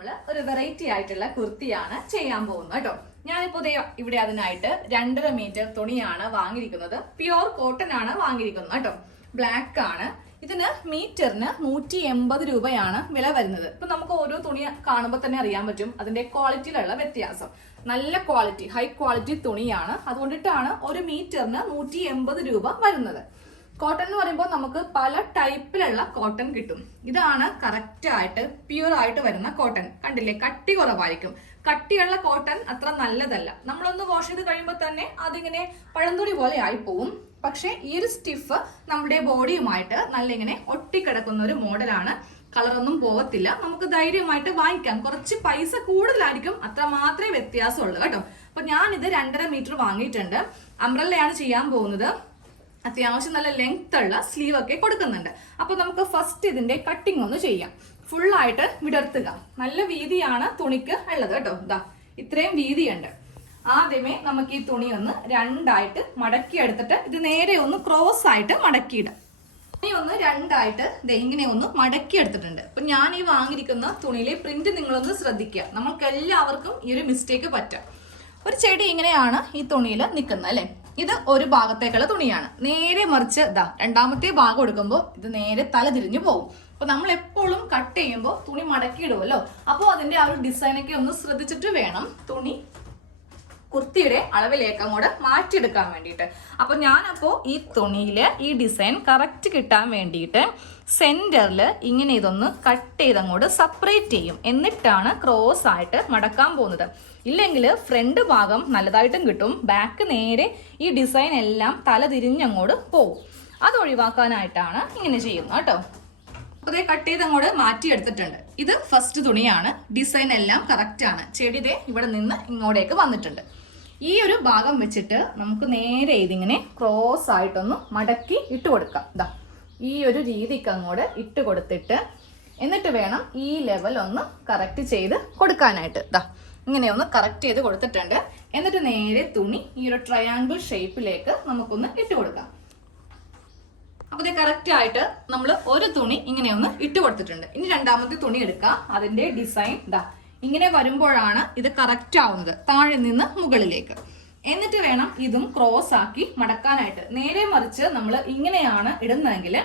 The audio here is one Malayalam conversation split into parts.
നമ്മൾ ഒരു വെറൈറ്റി ആയിട്ടുള്ള കുർത്തിയാണ് ചെയ്യാൻ പോകുന്നത് കേട്ടോ. ഞാനിപ്പോൾ ഇവിടെ അതിനായിട്ട് 2.5 മീറ്റർ തുണിയാണ് വാങ്ങിയിരിക്കുന്നത്. പ്യുവർ കോട്ടൺ ആണ് വാങ്ങിയിരിക്കുന്നത് കേട്ടോ. ബ്ലാക്ക് ആണ്. ഇതിന് മീറ്ററിന് 180 രൂപയാണ് വില വരുന്നത്. ഇപ്പൊ നമുക്ക് ഓരോ തുണി കാണുമ്പോൾ തന്നെ അറിയാൻ പറ്റും അതിന്റെ ക്വാളിറ്റിയിലുള്ള വ്യത്യാസം. നല്ല ക്വാളിറ്റി, ഹൈ ക്വാളിറ്റി തുണിയാണ്. അതുകൊണ്ടിട്ടാണ് ഒരു മീറ്ററിന് 180 രൂപ വരുന്നത്. കോട്ടൺ എന്ന് പറയുമ്പോൾ നമുക്ക് പല ടൈപ്പിലുള്ള കോട്ടൺ കിട്ടും. ഇതാണ് കറക്റ്റ് ആയിട്ട് പ്യുവർ ആയിട്ട് വരുന്ന കോട്ടൺ. കണ്ടില്ലേ, കട്ടി കുറവായിരിക്കും. കട്ടിയുള്ള കോട്ടൺ അത്ര നല്ലതല്ല. നമ്മളൊന്ന് വാഷ് ചെയ്ത് കഴിയുമ്പോൾ തന്നെ അതിങ്ങനെ പഴന്തുണി പോലെ ആയിപ്പോവും. പക്ഷെ ഈ ഒരു സ്റ്റിഫ് നമ്മുടെ ബോഡിയുമായിട്ട് നല്ല ഇങ്ങനെ ഒട്ടിക്കിടക്കുന്ന ഒരു മോഡലാണ്. കളറൊന്നും പോകത്തില്ല. നമുക്ക് ധൈര്യമായിട്ട് വാങ്ങിക്കാം. കുറച്ച് പൈസ കൂടുതലായിരിക്കും, അത്ര മാത്രമേ വ്യത്യാസമുള്ളൂ കേട്ടോ. അപ്പൊ ഞാനിത് 2.5 മീറ്റർ വാങ്ങിയിട്ടുണ്ട്. അംബ്രല്ലയാണ് ചെയ്യാൻ പോകുന്നത്. അത്യാവശ്യം നല്ല ലെങ്ത് ഉള്ള സ്ലീവ് ഒക്കെ കൊടുക്കുന്നുണ്ട്. അപ്പൊ നമുക്ക് ഫസ്റ്റ് ഇതിന്റെ കട്ടിങ് ഒന്ന് ചെയ്യാം. ഫുള്ളായിട്ട് വിടർത്തുക. നല്ല വീതിയാണ് തുണിക്ക് ഉള്ളത് കേട്ടോ. ഇതാ ഇത്രയും വീതിയുണ്ട്. ആദ്യമേ നമുക്ക് ഈ തുണി ഒന്ന് രണ്ടായിട്ട് മടക്കി എടുത്തിട്ട് ഇത് നേരെ ഒന്ന് ക്രോസ് ആയിട്ട് മടക്കിയിടാം. തുണി ഒന്ന് രണ്ടായിട്ട് ഇങ്ങനെ ഒന്ന് മടക്കി എടുത്തിട്ടുണ്ട്. അപ്പൊ ഞാൻ ഈ വാങ്ങിയിരിക്കുന്ന തുണിയിലെ പ്രിന്റ് നിങ്ങളൊന്ന് ശ്രദ്ധിക്കുക. നമുക്ക് എല്ലാവർക്കും ഈ ഒരു മിസ്റ്റേക്ക് പറ്റാം. ഒരു ചെടി ഇങ്ങനെയാണ് ഈ തുണിയിൽ നിൽക്കുന്നത് അല്ലെ. ഇത് ഒരു ഭാഗത്തേക്കുള്ള തുണിയാണ്. നേരെ മറിച്ച് രണ്ടാമത്തെ ഭാഗം എടുക്കുമ്പോൾ ഇത് നേരെ തല തിരിഞ്ഞു പോകും. അപ്പൊ നമ്മൾ എപ്പോഴും കട്ട് ചെയ്യുമ്പോൾ തുണി മടക്കിയിടുമല്ലോ. അപ്പോൾ അതിന്റെ ആ ഒരു ഡിസൈനൊക്കെ ഒന്ന് ശ്രദ്ധിച്ചിട്ട് വേണം തുണി കുർത്തിയുടെ അളവിലേക്ക് അങ്ങോട്ട് മാറ്റിയെടുക്കാൻ വേണ്ടിയിട്ട്. അപ്പൊ ഞാനപ്പോ ഈ തുണിയില് ഈ ഡിസൈൻ കറക്റ്റ് കിട്ടാൻ വേണ്ടിയിട്ട് സെന്ററിൽ ഇങ്ങനെ ഇതൊന്ന് കട്ട് ചെയ്ത് അങ്ങോട്ട് സെപ്പറേറ്റ് ചെയ്യും. എന്നിട്ടാണ് ക്രോസ് ആയിട്ട് മടക്കാൻ പോകുന്നത്. ഇല്ലെങ്കിൽ ഫ്രണ്ട് ഭാഗം നല്ലതായിട്ടും കിട്ടും, ബാക്ക് നേരെ ഈ ഡിസൈൻ എല്ലാം തല തിരിഞ്ഞങ്ങോട്ട് പോകും. അത് ഒഴിവാക്കാനായിട്ടാണ് ഇങ്ങനെ ചെയ്യുന്നത് കേട്ടോ. അതേ കട്ട് ചെയ്ത് അങ്ങോട്ട് മാറ്റിയെടുത്തിട്ടുണ്ട്. ഇത് ഫസ്റ്റ് തുണിയാണ്. ഡിസൈൻ എല്ലാം കറക്റ്റ് ആണ്. ചെടി ഇവിടെ നിന്ന് ഇങ്ങോട്ടേക്ക് വന്നിട്ടുണ്ട്. ഈ ഒരു ഭാഗം വെച്ചിട്ട് നമുക്ക് നേരെ ഇതിങ്ങനെ ക്രോസ് ആയിട്ടൊന്ന് മടക്കി ഇട്ട് കൊടുക്കാം. ഈ ഒരു രീതിക്ക് അങ്ങോട്ട് ഇട്ട് കൊടുത്തിട്ട് എന്നിട്ട് വേണം ഈ ലെവൽ ഒന്ന് കറക്റ്റ് ചെയ്ത് കൊടുക്കാനായിട്ട്. ഇങ്ങനെ ഒന്ന് കറക്റ്റ് ചെയ്ത് കൊടുത്തിട്ടുണ്ട്. എന്നിട്ട് നേരെ തുണി ഈ ഒരു ട്രയാങ്കിൾ ഷേപ്പിലേക്ക് നമുക്കൊന്ന് ഇട്ട് കൊടുക്കാം. അപ്പൊ ഇത് കറക്റ്റ് ആയിട്ട് നമ്മൾ ഒരു തുണി ഇങ്ങനെ ഒന്ന് ഇട്ട് കൊടുത്തിട്ടുണ്ട്. ഇനി രണ്ടാമത്തെ തുണി എടുക്കാം. അതിന്റെ ഡിസൈൻ ഇങ്ങനെ വരുമ്പോഴാണ് ഇത് കറക്റ്റ് ആവുന്നത്, താഴെ നിന്ന് മുകളിലേക്ക്. എന്നിട്ട് വേണം ഇതും ക്രോസ് ആക്കി മടക്കാനായിട്ട്. നേരെ മറിച്ച് നമ്മൾ ഇങ്ങനെയാണ് ഇടുന്നതെങ്കിൽ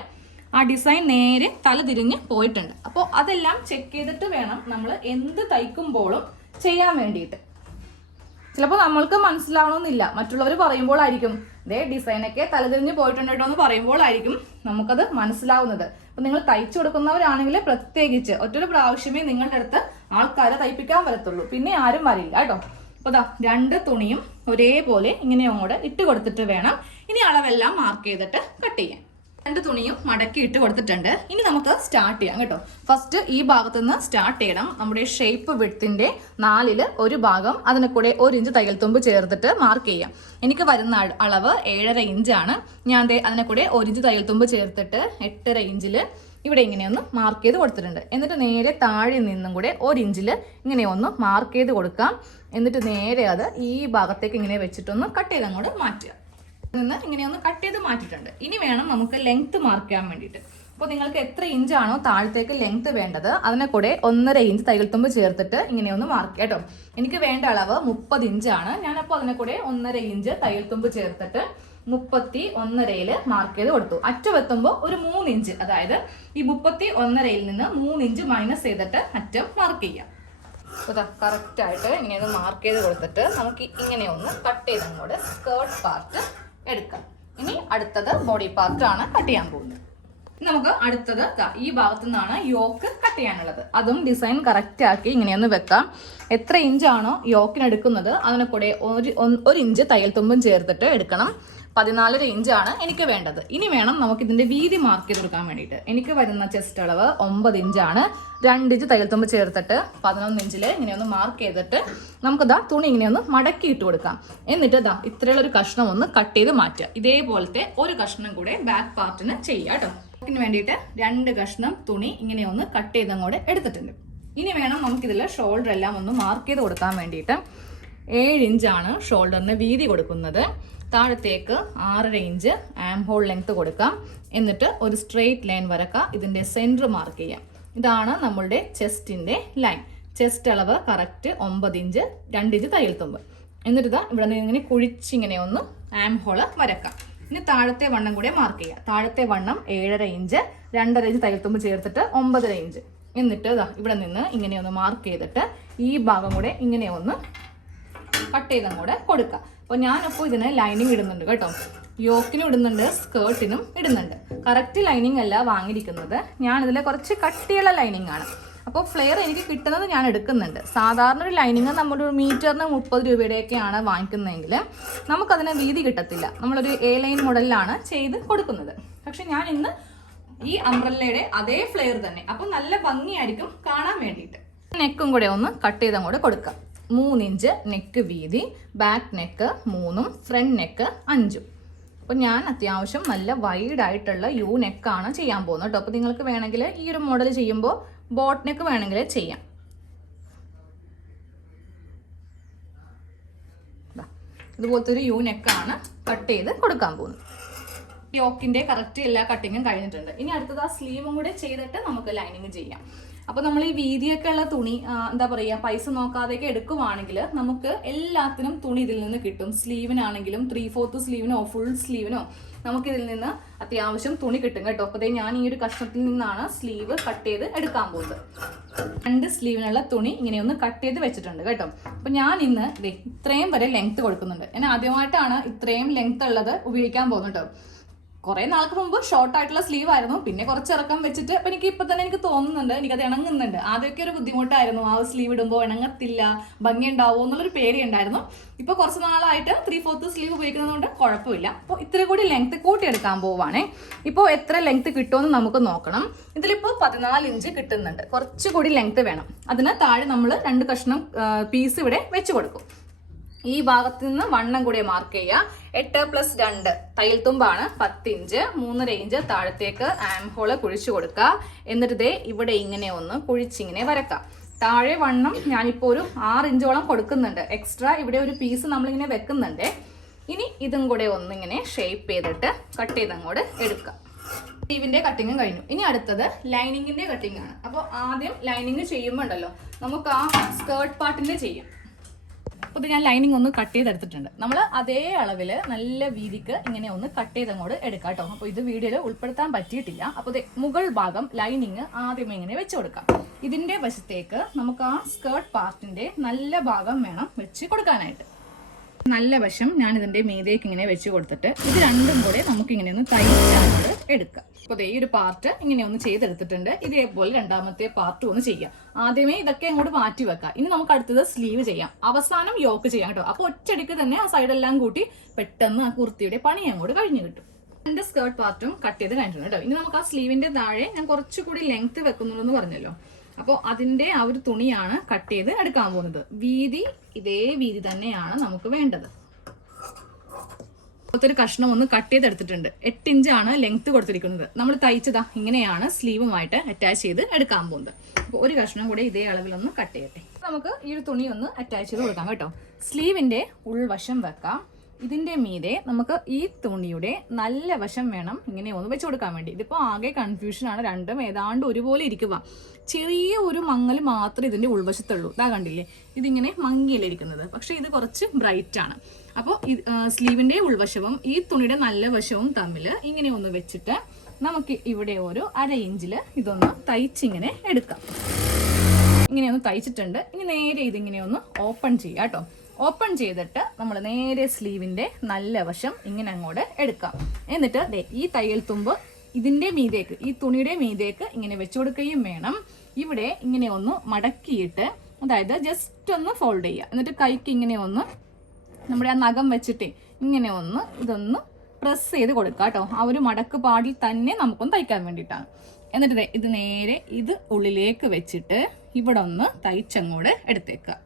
ആ ഡിസൈൻ നേരെ തല തിരിഞ്ഞ് പോയിട്ടുണ്ട്. അപ്പോൾ അതെല്ലാം ചെക്ക് ചെയ്തിട്ട് വേണം നമ്മൾ എന്ത് തയ്ക്കുമ്പോഴും ചെയ്യാൻ വേണ്ടിയിട്ട്. ചിലപ്പോൾ നമ്മൾക്ക് മനസ്സിലാവണമെന്നില്ല, മറ്റുള്ളവർ പറയുമ്പോഴായിരിക്കും ഡിസൈനൊക്കെ തലതിരിഞ്ഞ് പോയിട്ടുണ്ട് കേട്ടോ എന്ന് പറയുമ്പോഴായിരിക്കും നമുക്കത് മനസ്സിലാവുന്നത്. അപ്പൊ നിങ്ങൾ തയ്ച്ചു കൊടുക്കുന്നവരാണെങ്കിൽ പ്രത്യേകിച്ച് ഒറ്റൊരു പ്രാവശ്യമേ നിങ്ങളുടെ അടുത്ത് ആൾക്കാരെ തയ്പ്പിക്കാൻ വരത്തുള്ളൂ, പിന്നെ ആരും വരില്ല കേട്ടോ. അപ്പൊ രണ്ട് തുണിയും ഒരേപോലെ ഇങ്ങനെ അങ്ങോട്ട് ഇട്ട് കൊടുത്തിട്ട് വേണം ഇനി അളവെല്ലാം മാർക്ക് ചെയ്തിട്ട് കട്ട് ചെയ്യാൻ. രണ്ട് തുണിയും മടക്കി ഇട്ട് കൊടുത്തിട്ടുണ്ട്. ഇനി നമുക്ക് സ്റ്റാർട്ട് ചെയ്യാം കേട്ടോ. ഫസ്റ്റ് ഈ ഭാഗത്തു നിന്ന് സ്റ്റാർട്ട് ചെയ്യണം. നമ്മുടെ ഷേപ്പ് വിഡ്ത്തിന്റെ 4-ൽ ഒരു ഭാഗം അതിന് കൂടെ 1 ഇഞ്ച് തയ്യൽ തുമ്പ് ചേർത്തിട്ട് മാർക്ക് ചെയ്യാം. എനിക്ക് വരുന്ന അളവ് 7.5 ഇഞ്ചാണ്. ഞാൻ അതിനെ കൂടെ 1 ഇഞ്ച് തയ്യൽ തുമ്പ് ചേർത്തിട്ട് 8.5 ഇഞ്ചിൽ ഇവിടെ ഇങ്ങനെയൊന്ന് മാർക്ക് ചെയ്ത് കൊടുത്തിട്ടുണ്ട്. എന്നിട്ട് നേരെ താഴെ നിന്നും കൂടെ 1 ഇഞ്ചിൽ ഇങ്ങനെ ഒന്ന് മാർക്ക് ചെയ്ത് കൊടുക്കാം. എന്നിട്ട് നേരെ അത് ഈ ഭാഗത്തേക്ക് ഇങ്ങനെ വെച്ചിട്ടൊന്ന് കട്ട് ചെയ്ത് അങ്ങോട്ട് മാറ്റുക. നിന്ന് ഇങ്ങനെയൊന്ന് കട്ട് ചെയ്ത് മാറ്റിയിട്ടുണ്ട്. ഇനി വേണം നമുക്ക് ലെങ്ത് മാർക്ക് ചെയ്യാൻ വേണ്ടിയിട്ട്. അപ്പോൾ നിങ്ങൾക്ക് എത്ര ഇഞ്ചാണോ താഴത്തേക്ക് ലെങ്ത് വേണ്ടത് അതിനെ കൂടെ 1.5 ഇഞ്ച് തയ്യൽ തുമ്പ് ചേർത്തിട്ട് ഇങ്ങനെയൊന്ന് മാർക്ക് കേട്ടോ. എനിക്ക് വേണ്ട അളവ് 30 ഇഞ്ചാണ്. ഞാനപ്പോൾ അതിനെ കൂടെ 1.5 ഇഞ്ച് തയ്യൽ തുമ്പ് ചേർത്തിട്ട് 31.5-ൽ മാർക്ക് ചെയ്ത് കൊടുത്തു. അറ്റമെത്തുമ്പോൾ ഒരു 3 ഇഞ്ച്, അതായത് ഈ 31.5-ൽ നിന്ന് 3 ഇഞ്ച് മൈനസ് ചെയ്തിട്ട് അറ്റം മാർക്ക് ചെയ്യാം. കറക്റ്റ് ആയിട്ട് ഇങ്ങനെ മാർക്ക് ചെയ്ത് കൊടുത്തിട്ട് നമുക്ക് ഇങ്ങനെ ഒന്ന് കട്ട് ചെയ്ത് അങ്ങോട്ട് സ്കേർട്ട് പാർട്ട് എടുക്കാം. ഇനി അടുത്തത് ബോഡി പാർട്ടാണ് കട്ട് ചെയ്യാൻ പോകുന്നത്. നമുക്ക് അടുത്തത് ഈ ഭാഗത്തു നിന്നാണ് യോക്ക് കട്ട് ചെയ്യാനുള്ളത്. അതും ഡിസൈൻ കറക്റ്റ് ആക്കി ഇങ്ങനെയൊന്ന് വെക്കാം. എത്ര ഇഞ്ചാണോ യോക്കിന് എടുക്കുന്നത് അതിനെ കൂടെ 1 ഇഞ്ച് തയ്യൽ തുമ്പും ചേർത്തിട്ട് എടുക്കണം. 14.5 ഇഞ്ചാണ് എനിക്ക് വേണ്ടത്. ഇനി വേണം നമുക്ക് ഇതിന്റെ വീതി മാർക്ക് ചെയ്ത് കൊടുക്കാൻ വേണ്ടിയിട്ട്. എനിക്ക് വരുന്ന ചെസ്റ്റ് അളവ് 9 ഇഞ്ചാണ്. 2 ഇഞ്ച് തയ്യൽ തുമ്പ് ചേർത്തിട്ട് 11 ഇഞ്ചിൽ ഇങ്ങനെയൊന്ന് മാർക്ക് ചെയ്തിട്ട് നമുക്ക് തുണി ഇങ്ങനെയൊന്ന് മടക്കി ഇട്ട് കൊടുക്കാം. എന്നിട്ട് ഇത്രയുള്ള ഒരു കഷ്ണം ഒന്ന് കട്ട് ചെയ്ത് മാറ്റുക. ഇതേപോലത്തെ ഒരു കഷ്ണം കൂടെ ബാക്ക് പാർട്ടിന് ചെയ്യാം കേട്ടോ. ഇതിന് വേണ്ടിയിട്ട് 2 കഷ്ണം തുണി ഇങ്ങനെയൊന്ന് കട്ട് ചെയ്ത് അങ്ങോട്ട് എടുത്തിട്ടുണ്ട്. ഇനി വേണം നമുക്കിതിൽ ഷോൾഡർ എല്ലാം ഒന്ന് മാർക്ക് ചെയ്ത് കൊടുക്കാൻ വേണ്ടിയിട്ട്. 7 ഇഞ്ചാണ് ഷോൾഡറിന് വീതി കൊടുക്കുന്നത്. താഴത്തേക്ക് 6.5 ഇഞ്ച് ആം ഹോൾ ലെങ്ത് കൊടുക്കാം. എന്നിട്ട് ഒരു സ്ട്രെയിറ്റ് ലൈൻ വരക്കാം. ഇതിന്റെ സെന്റർ മാർക്ക് ചെയ്യാം. ഇതാണ് നമ്മളുടെ ചെസ്റ്റിന്റെ ലൈൻ. ചെസ്റ്റ് അളവ് കറക്റ്റ് 9 ഇഞ്ച്, 2 ഇഞ്ച് തയ്യൽ തുമ്പ്. എന്നിട്ട് ഇതാ ഇവിടെ നിന്ന് ഇങ്ങനെ കുഴിച്ചിങ്ങനെ ഒന്ന് ആം ഹോള് വരക്കാം. ഇനി താഴത്തെ വണ്ണം കൂടെ മാർക്ക് ചെയ്യുക. താഴത്തെ വണ്ണം 7.5 ഇഞ്ച്, 2.5 ഇഞ്ച് തയ്യൽ തുമ്പ് ചേർത്തിട്ട് 9.5 ഇഞ്ച്. എന്നിട്ട് ഇതാ ഇവിടെ നിന്ന് ഇങ്ങനെ ഒന്ന് മാർക്ക് ചെയ്തിട്ട് ഈ ഭാഗം കൂടെ ഇങ്ങനെ ഒന്ന് കട്ട് ചെയ്തും കൂടെ കൊടുക്കുക. അപ്പോൾ ഞാനപ്പോൾ ഇതിന് ലൈനിങ് ഇടുന്നുണ്ട് കേട്ടോ. യോക്കിനും ഇടുന്നുണ്ട്, സ്കേർട്ടിനും ഇടുന്നുണ്ട്. കറക്റ്റ് ലൈനിങ് അല്ല വാങ്ങിയിരിക്കുന്നത്, ഞാനിതിൽ കുറച്ച് കട്ടിയുള്ള ലൈനിങ് ആണ്. അപ്പോൾ ഫ്ലെയർ എനിക്ക് കിട്ടുന്നത് ഞാൻ എടുക്കുന്നുണ്ട്. സാധാരണ ഒരു ലൈനിങ് നമ്മുടെ മീറ്ററിന് 30 രൂപയുടെയൊക്കെയാണ് വാങ്ങിക്കുന്നതെങ്കിൽ നമുക്കതിന് വീതി കിട്ടത്തില്ല. നമ്മളൊരു എ ലൈൻ മോഡലിലാണ് ചെയ്ത് കൊടുക്കുന്നത്. പക്ഷെ ഞാൻ ഇന്ന് ഈ അംബ്രല്ലയുടെ അതേ ഫ്ലെയർ തന്നെ, അപ്പോൾ നല്ല ഭംഗിയായിരിക്കും കാണാൻ വേണ്ടിയിട്ട്. നെക്കും കൂടെ ഒന്ന് കട്ട് ചെയ്തും കൂടെ കൊടുക്കാം. 3 ഇഞ്ച് നെക്ക് വീതി, ബാക്ക് നെക്ക് 3ഉം ഫ്രണ്ട് നെക്ക് 5ഉം. അപ്പോൾ ഞാൻ അത്യാവശ്യം നല്ല വൈഡ് ആയിട്ടുള്ള യു നെക്കാണ് ചെയ്യാൻ പോകുന്നത് കേട്ടോ. അപ്പോൾ നിങ്ങൾക്ക് വേണമെങ്കിൽ ഈ ഒരു മോഡൽ ചെയ്യുമ്പോൾ ബോട്ട് നെക്ക് വേണമെങ്കിൽ ചെയ്യാം. ഇതുപോലത്തെ ഒരു യു നെക്കാണ് കട്ട് ചെയ്ത് കൊടുക്കാൻ പോകുന്നത്. യോക്കിന്റെ കറക്റ്റ് എല്ലാ കട്ടിങ്ങും കഴിഞ്ഞിട്ടുണ്ട്. ഇനി അടുത്തത് ആ സ്ലീവും കൂടെ ചെയ്തിട്ട് നമുക്ക് ലൈനിങ് ചെയ്യാം. അപ്പോൾ നമ്മൾ ഈ വീതിയൊക്കെ ഉള്ള തുണി എന്താ പറയുക, പൈസ നോക്കാതെയൊക്കെ എടുക്കുവാണെങ്കിൽ നമുക്ക് എല്ലാത്തിനും തുണി ഇതിൽ നിന്ന് കിട്ടും. സ്ലീവിനാണെങ്കിലും 3/4 സ്ലീവിനോ ഫുൾ സ്ലീവിനോ നമുക്കിതിൽ നിന്ന് അത്യാവശ്യം തുണി കിട്ടും കേട്ടോ. അപ്പോൾ ഞാൻ ഈ ഒരു കഷ്ണത്തിൽ നിന്നാണ് സ്ലീവ് കട്ട് ചെയ്ത് എടുക്കാൻ പോകുന്നത്. 2 സ്ലീവിനുള്ള തുണി ഇങ്ങനെ ഒന്ന് കട്ട് ചെയ്ത് വെച്ചിട്ടുണ്ട് കേട്ടോ. അപ്പോൾ ഞാൻ ഇന്ന് ഇത്രയും വരെ ലെങ്ത് കൊടുക്കുന്നുണ്ട്. ഞാൻ ആദ്യമായിട്ടാണ് ഇത്രയും ലെങ്ത് ഉള്ളത് ഉപയോഗിക്കാൻ പോകുന്നത് കേട്ടോ. കുറെ നാൾക്ക് മുമ്പ് ഷോർട്ട് ആയിട്ടുള്ള സ്ലീവ് ആയിരുന്നു, പിന്നെ കുറച്ച് ഇറക്കം വെച്ചിട്ട് ഇപ്പം എനിക്ക് തോന്നുന്നുണ്ട് എനിക്കത് ഇണങ്ങുന്നുണ്ട്. ആദ്യമൊക്കെ ഒരു ബുദ്ധിമുട്ടായിരുന്നു, ആ സ്ലീവ് ഇടുമ്പോൾ ഇണങ്ങത്തില്ല, ഭംഗി ഉണ്ടാവുമോ എന്നുള്ളൊരു പേടി ഉണ്ടായിരുന്നു. ഇപ്പൊ കുറച്ച് നാളായിട്ട് 3/4 സ്ലീവ് ഉപയോഗിക്കുന്നതുകൊണ്ട് കുഴപ്പമില്ല. അപ്പോൾ ഇത്ര കൂടി ലെങ്ത് കൂട്ടിയെടുക്കാൻ പോവാണേ. ഇപ്പോൾ എത്ര ലെങ്ത് കിട്ടുമെന്ന് നമുക്ക് നോക്കണം. ഇതിലിപ്പോൾ 14 ഇഞ്ച് കിട്ടുന്നുണ്ട്, കുറച്ചുകൂടി ലെങ്ത് വേണം. അതിന് താഴെ നമ്മൾ 2 കഷ്ണം പീസ് ഇവിടെ വെച്ച് കൊടുക്കും. ഈ ഭാഗത്ത് നിന്ന് വണ്ണം കൂടി മാർക്ക് ചെയ്യുക. 8+2 തയ്യൽ തുമ്പാണ് 10 ഇഞ്ച്, 3.5 ഇഞ്ച് താഴത്തേക്ക് ആം ഹോള് കുഴിച്ചു കൊടുക്കുക. എന്നിട്ട് ദേ ഇവിടെ ഇങ്ങനെ ഒന്ന് കുഴിച്ചിങ്ങനെ വരക്കാം. താഴെ വണ്ണം ഞാനിപ്പോൾ ഒരു 6 ഇഞ്ചോളം കൊടുക്കുന്നുണ്ട്. എക്സ്ട്രാ ഇവിടെ ഒരു പീസ് നമ്മളിങ്ങനെ വെക്കുന്നുണ്ട്. ഇനി ഇതും കൂടെ ഒന്നിങ്ങനെ ഷേപ്പ് ചെയ്തിട്ട് കട്ട് ചെയ്തങ്ങോട്ട് എടുക്കാം. സ്ലീവിന്റെ കട്ടിങ്ങും കഴിഞ്ഞു. ഇനി അടുത്തത് ലൈനിങ്ങിന്റെ കട്ടിങ് ആണ്. അപ്പോൾ ആദ്യം ലൈനിങ് ചെയ്യുമ്പോൾ ഉണ്ടല്ലോ, നമുക്ക് ആ സ്കേർട്ട് പാർട്ടിന്റെ ചെയ്യാം. അപ്പോൾ ഞാൻ ലൈനിങ് ഒന്ന് കട്ട് ചെയ്തെടുത്തിട്ടുണ്ട്. നമ്മൾ അതേ അളവിൽ നല്ല വീതിക്ക് ഇങ്ങനെ ഒന്ന് കട്ട് ചെയ്തങ്ങോട്ട് എടുക്കാം കേട്ടോ. അപ്പോൾ ഇത് വീഡിയോയിൽ ഉൾപ്പെടുത്താൻ പറ്റിയിട്ടില്ല. അപ്പോൾ മുകൾ ഭാഗം ലൈനിങ് ആദ്യം ഇങ്ങനെ വെച്ച് കൊടുക്കാം. ഇതിൻ്റെ വശത്തേക്ക് നമുക്ക് ആ സ്കേർട്ട് പാർട്ടിൻ്റെ നല്ല ഭാഗം വേണം വെച്ച് കൊടുക്കാനായിട്ട്. നല്ല വശം ഞാൻ ഇതിൻ്റെ മീതേക്ക് ഇങ്ങനെ വെച്ച് കൊടുത്തിട്ട് ഇത് രണ്ടും കൂടെ നമുക്കിങ്ങനെ ഒന്ന് തയ്ച്ചങ്ങോട്ട് എടുക്കാം. അപ്പോൾ ഈ ഒരു പാർട്ട് ഇങ്ങനെ ഒന്ന് ചെയ്തെടുത്തിട്ടുണ്ട്. ഇതേപോലെ രണ്ടാമത്തെ പാർട്ടും ഒന്ന് ചെയ്യാം. ആദ്യമേ ഇതൊക്കെ അങ്ങോട്ട് മാറ്റി വെക്കാം. ഇനി നമുക്ക് അടുത്തത് സ്ലീവ് ചെയ്യാം, അവസാനം യോക്ക് ചെയ്യാം കേട്ടോ. അപ്പോൾ ഒറ്റയടിക്ക് തന്നെ ആ സൈഡെല്ലാം കൂട്ടി പെട്ടെന്ന് ആ കുർത്തിയുടെ പണി അങ്ങോട്ട് കഴിഞ്ഞ് കിട്ടും. എൻ്റെ സ്കേർട്ട് പാർട്ടും കട്ട് ചെയ്ത് കഴിഞ്ഞിട്ടുണ്ട് കേട്ടോ. ഇനി നമുക്ക് ആ സ്ലീവിന്റെ താഴെ ഞാൻ കുറച്ചുകൂടി ലെങ്ത് വെക്കുന്നുള്ളൂ പറഞ്ഞല്ലോ. അപ്പോൾ അതിൻ്റെ ആ ഒരു തുണിയാണ് കട്ട് ചെയ്ത് എടുക്കാൻ പോകുന്നത്. വീതി ഇതേ വീതി തന്നെയാണ് നമുക്ക് വേണ്ടത്. ഒരു കഷ്ണം ഒന്ന് കട്ട് ചെയ്തെടുത്തിട്ടുണ്ട്. 8 ഇഞ്ചാണ് ലെങ്ത് കൊടുത്തിരിക്കുന്നത്. നമ്മൾ തയ്ച്ചതാ ഇങ്ങനെയാണ് സ്ലീവുമായിട്ട് അറ്റാച്ച് ചെയ്ത് എടുക്കാൻ പോകുന്നത്. അപ്പോൾ ഒരു കഷ്ണം കൂടെ ഇതേ അളവിലൊന്ന് കട്ട് ചെയ്യട്ടെ. നമുക്ക് ഈ ഒരു തുണി ഒന്ന് അറ്റാച്ച് ചെയ്ത് കൊടുക്കാം കേട്ടോ. സ്ലീവിന്റെ ഉൾവശം വെക്കാം. ഇതിന്റെ മീതെ നമുക്ക് ഈ തുണിയുടെ നല്ല വശം വേണം ഇങ്ങനെ ഒന്ന് വെച്ച് കൊടുക്കാൻ വേണ്ടി. ഇതിപ്പോൾ ആകെ കൺഫ്യൂഷൻ ആണ്, രണ്ടും ഏതാണ്ട് ഒരുപോലെ ഇരിക്കുക. ചെറിയ ഒരു മങ്ങൽ മാത്രമേ ഇതിന്റെ ഉൾവശത്തുള്ളൂ. ഇതാ കണ്ടില്ലേ, ഇതിങ്ങനെ മങ്ങിയിലിരിക്കുന്നത്. പക്ഷെ ഇത് കുറച്ച് ബ്രൈറ്റ് ആണ്. അപ്പോൾ സ്ലീവിന്റെ ഉൾവശവും ഈ തുണിയുടെ നല്ല വശവും തമ്മിൽ ഇങ്ങനെ ഒന്ന് വെച്ചിട്ട് നമുക്ക് ഇവിടെ ഒരു 1/2 ഇഞ്ചിൽ ഇതൊന്ന് തയ്ച്ചിങ്ങനെ എടുക്കാം. ഇങ്ങനെയൊന്ന് തയ്ച്ചിട്ടുണ്ട്. ഇനി നേരെ ഇതിങ്ങനെ ഒന്ന് ഓപ്പൺ ചെയ്യാം കേട്ടോ. ഓപ്പൺ ചെയ്തിട്ട് നമ്മൾ നേരെ സ്ലീവിന്റെ നല്ല വശം ഇങ്ങനെ അങ്ങോട്ട് എടുക്കാം. എന്നിട്ട് ഈ തയ്യൽ തുമ്പ് ഇതിന്റെ മീതേക്ക്, ഈ തുണിയുടെ മീതേക്ക് ഇങ്ങനെ വെച്ചു കൊടുക്കുകയും വേണം. ഇവിടെ ഇങ്ങനെ ഒന്ന് മടക്കിയിട്ട്, അതായത് ജസ്റ്റ് ഒന്ന് ഫോൾഡ് ചെയ്യുക. എന്നിട്ട് കൈക്ക് ഇങ്ങനെ ഒന്ന് നമ്മുടെ ആ നഖം വെച്ചിട്ട് ഇങ്ങനെ ഒന്ന് ഇതൊന്ന് പ്രസ് ചെയ്ത് കൊടുക്കുക കേട്ടോ. ആ ഒരു മടക്ക് പാടിൽ തന്നെ നമുക്കൊന്ന് തയ്ക്കാൻ വേണ്ടിയിട്ടാണ്. എന്നിട്ട് ഇത് നേരെ ഇത് ഉള്ളിലേക്ക് വെച്ചിട്ട് ഇവിടെ ഒന്ന് തയ്ച്ചങ്ങോട്ട് എടുത്തേക്കുക.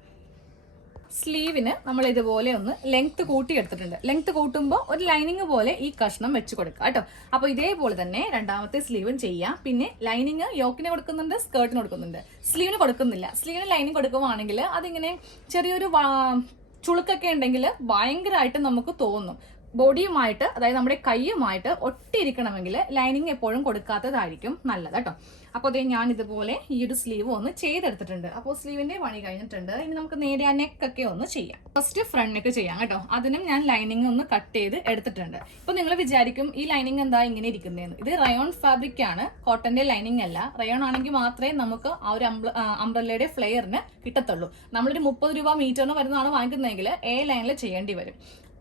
സ്ലീവിന് നമ്മൾ ഇതുപോലെ ഒന്ന് ലെങ്ത് കൂട്ടി എടുത്തിട്ടുണ്ട്. ലെങ്ത് കൂട്ടുമ്പോൾ ഒരു ലൈനിങ് പോലെ ഈ കഷ്ണം വെച്ച് കൊടുക്കുക കേട്ടോ. അപ്പോൾ ഇതേപോലെ തന്നെ രണ്ടാമത്തെ സ്ലീവും ചെയ്യാം. പിന്നെ ലൈനിങ് യോക്കിന് കൊടുക്കുന്നുണ്ട്, സ്കേർട്ടിന് കൊടുക്കുന്നുണ്ട്, സ്ലീവിന് കൊടുക്കുന്നില്ല. സ്ലീവിന് ലൈനിങ് കൊടുക്കുവാണെങ്കിൽ അതിങ്ങനെ ചെറിയൊരു ചുളുക്കൊക്കെ ഉണ്ടെങ്കിൽ ഭയങ്കരമായിട്ട് നമുക്ക് തോന്നും. ബോഡിയുമായിട്ട്, അതായത് നമ്മുടെ കൈയുമായിട്ട് ഒട്ടിയിരിക്കണമെങ്കിൽ ലൈനിങ് എപ്പോഴും കൊടുക്കാത്തതായിരിക്കും നല്ലത് കേട്ടോ. അപ്പോൾ അതേ ഞാൻ ഇതുപോലെ ഈ ഒരു സ്ലീവ് ഒന്ന് ചെയ്തെടുത്തിട്ടുണ്ട്. അപ്പോൾ സ്ലീവിന്റെ പണി കഴിഞ്ഞിട്ടുണ്ട്. ഇനി നമുക്ക് നേരെ ആ നെക്കൊക്കെ ഒന്ന് ചെയ്യാം. ഫസ്റ്റ് ഫ്രണ്ട് നെക്ക് ചെയ്യാം കേട്ടോ. അതിനും ഞാൻ ലൈനിങ് ഒന്ന് കട്ട് ചെയ്ത് എടുത്തിട്ടുണ്ട്. ഇപ്പൊ നിങ്ങൾ വിചാരിക്കും ഈ ലൈനിങ് എന്താ ഇങ്ങനെ ഇരിക്കുന്നതെന്ന്. ഇത് റയോൺ ഫാബ്രിക് ആണ്, കോട്ടന്റെ ലൈനിങ് അല്ല. റയോൺ ആണെങ്കിൽ മാത്രമേ നമുക്ക് ആ ഒരു അംബ്രല്ലയുടെ ഫ്ലെയറിന് കിട്ടത്തുള്ളൂ. നമ്മളൊരു 30 രൂപ മീറ്ററിന് വരുന്നതാണ് വാങ്ങിക്കുന്നതെങ്കിൽ എ ലൈനിൽ ചെയ്യേണ്ടി വരും.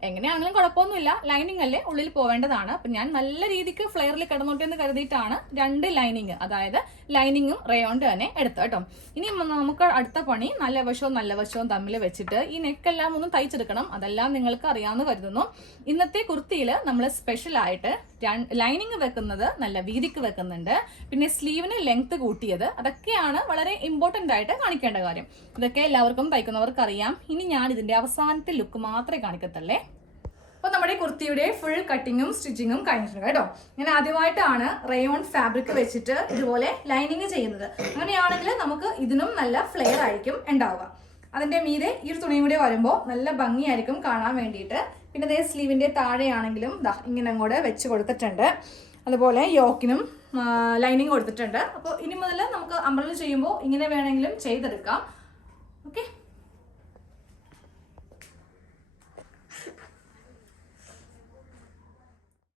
എങ്ങനെയാണെങ്കിലും കുഴപ്പമൊന്നുമില്ല, ലൈനിങ് അല്ലേ, ഉള്ളിൽ പോവേണ്ടതാണ്. അപ്പൊ ഞാൻ നല്ല രീതിക്ക് ഫ്ലെയറിൽ കിടന്നോട്ടെ എന്ന് കരുതിയിട്ടാണ് 2 ലൈനിങ്, അതായത് ലൈനിങ്ങും റയോണ്ട് തന്നെ എടുത്തു കേട്ടോ. ഇനി നമുക്ക് അടുത്ത പണി നല്ല വശവും തമ്മിൽ വെച്ചിട്ട് ഈ നെക്കെല്ലാം ഒന്ന് തയ്ച്ചെടുക്കണം. അതെല്ലാം നിങ്ങൾക്ക് അറിയാമെന്ന് കരുതുന്നു. ഇന്നത്തെ കുർത്തിയിൽ നമ്മൾ സ്പെഷ്യൽ ആയിട്ട് ലൈനിങ് വെക്കുന്നത് നല്ല വീതിക്ക് വെക്കുന്നുണ്ട്. പിന്നെ സ്ലീവിന് ലെങ്ത് കൂട്ടിയത്, അതൊക്കെയാണ് വളരെ ഇമ്പോർട്ടന്റ് ആയിട്ട് കാണിക്കേണ്ട കാര്യം. ഇതൊക്കെ എല്ലാവർക്കും തയ്ക്കുന്നവർക്ക് അറിയാം. ഇനി ഞാൻ ഇതിന്റെ അവസാനത്തെ ലുക്ക് മാത്രമേ കാണിക്കത്തുള്ളേ. അപ്പോൾ നമ്മുടെ കുർത്തിയുടെ ഫുൾ കട്ടിങ്ങും സ്റ്റിച്ചിങ്ങും കഴിഞ്ഞിട്ടുണ്ട് കേട്ടോ. ഞാൻ ആദ്യമായിട്ടാണ് റയോൺ ഫാബ്രിക് വെച്ചിട്ട് ഇതുപോലെ ലൈനിങ് ചെയ്യുന്നത്. അങ്ങനെയാണെങ്കിൽ നമുക്ക് ഇതിനും നല്ല ഫ്ലെയർ ആയിരിക്കും ഉണ്ടാവുക. അതിന്റെ മീതെ ഈ ഒരു തുണിയും കൂടി വരുമ്പോൾ നല്ല ഭംഗിയായിരിക്കും കാണാൻ വേണ്ടിയിട്ട്. പിന്നെ അതേ സ്ലീവിന്റെ താഴെയാണെങ്കിലും ഇങ്ങനെ അങ്ങോട്ട് വെച്ച് കൊടുത്തിട്ടുണ്ട്. അതുപോലെ യോക്കിനും ലൈനിങ് കൊടുത്തിട്ടുണ്ട്. അപ്പോൾ ഇനി മുതൽ നമുക്ക് അംബ്രല്ല ചെയ്യുമ്പോൾ ഇങ്ങനെ വേണമെങ്കിലും ചെയ്തെടുക്കാം. ഓക്കെ.